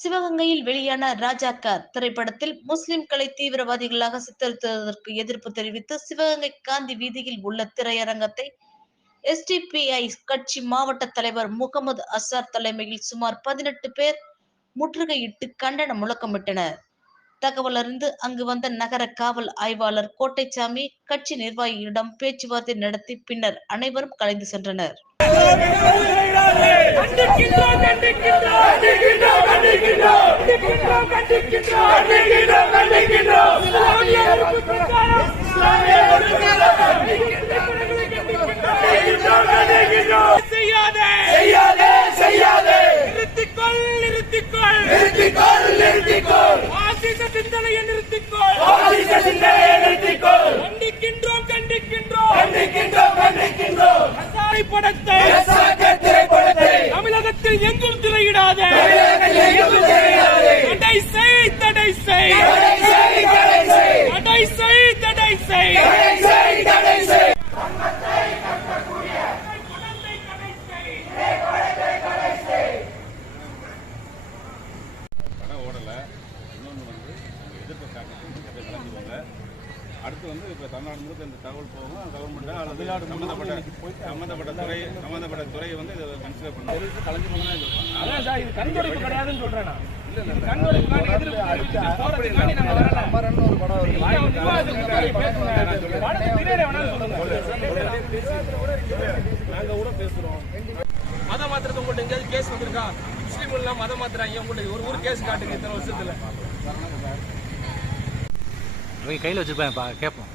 சிவகங்கையில் வெளியான ராஜாக்கா திரைப்படத்தில் முஸ்லிம்களை தீவிரவாதிகளாக சித்தரித்ததற்கு எதிர்ப்பு தெரிவித்து சிவகங்கை காந்தி வீதியில் உள்ள திரையரங்கத்தை எஸ்டிபிஐ கட்சி மாவட்ட தலைவர் முகமது அசார் தலைமையில் சுமார் பதினெட்டு பேர் முற்றுகையிட்டு கண்டன முழக்கமிட்டனர். தகவல் அறிந்து அங்கு வந்த நகர காவல் ஆய்வாளர் கோட்டைச்சாமி கட்சி நிர்வாகியிடம் பேச்சுவார்த்தை நடத்தி பின்னர் அனைவரும் கலைந்து சென்றனர். கண்டிக்கின்றோம் கண்டிக்கின்றோம். கண்டிக்கின்றோம் கண்டிக்கின்றோம். இஸ்லாமிய ஒடுக்குமுறைக்கான கண்டிக்கின்றோம் கண்டிக்கின்றோம் செய்யாதே செய்யாதே செய்யாதே நிறுத்திக்கொள் நிறுத்திக்கொள் நிறுத்திக்கொள் நிறுத்திக்கொள் ஆசிச சிந்தனையை நிறுத்திக்கொள் ஆசிச சிந்தனையை நிறுத்திக்கொள் கண்டிக்கின்றோம் கண்டிக்கின்றோம் கண்டிக்கின்றோம் கண்டிக்கின்றோம் படத்தை செய் தடை செய் தடை செய் தடை செய் படம் ஓடலை இன்னொன்று வந்து அவங்க எதிர்ப்பு அடுத்து வந்து இப்போ தமிழ்நாடு முழுக்க இந்த தகவல் போகும் கவர்மெண்ட்டா அல்லது சம்மந்தப்பட்ட சம்மந்தப்பட்ட துறை சம்மந்தப்பட்ட துறையை வந்து இதை கன்சிடர் பண்ணுவோம் கலந்து போங்க அதான் சார் இது கண்துடைப்பு கிடையாதுன்னு சொல்றேன் நான். இது கண்துடைப்புக்கான எதிர்ப்பு நாங்க கூட மதம் மாத்திரத்தை உங்கள்ட்ட எங்கேயாவது கேஸ் வந்திருக்கா? முஸ்லீம் எல்லாம் மதம் மாத்திராங்க உங்கள்ட்ட ஒரு ஒரு கேஸ் காட்டுங்க இத்தனை வருஷத்துல. கையில் வச்சுருப்பேன்ப்பா கேட்போம்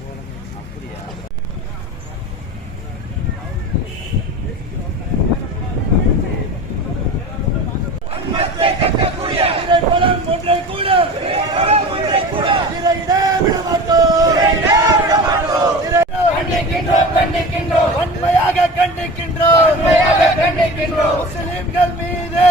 பலம் கண்டிக்கின்றோம். கண்டிக்கின்றோம் கண்டிக்கின்றோம் முஸ்லிம்கள் மீது